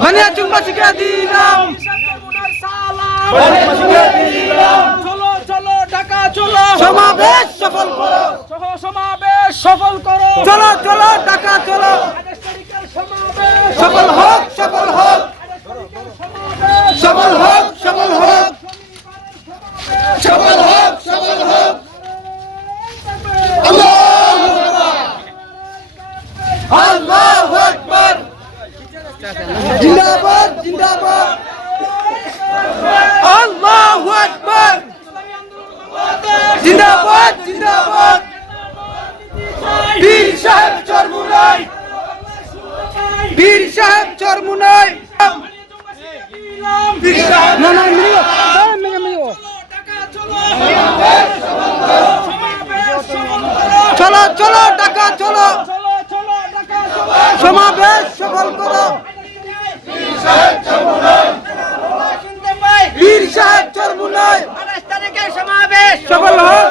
ভানিয়া চুম্বা শিখে দিলাম। চলো চলো ঢাকা চলো। সমাবেশ সফল করো। সমাবেশ সফল করো। চলো চলো টাকা চলো। সফল হোক সফল হোক। সফল হোক সফল হোক। সফল আল্লাহু আকবার। জিন্দাবাদ জিন্দাবাদ। আল্লাহু আকবার। জিন্দাবাদ জিন্দাবাদ। বীর সাহেব চরমুনাই। বীর সাহেব চরমুনাই। বীর সাহেব না না মিলিও মিলিও মিলিও চলো চলো টাকা চলো। সমাবেশ সফল করো। বীর সাহেব সমাবেশ। সফল হোক।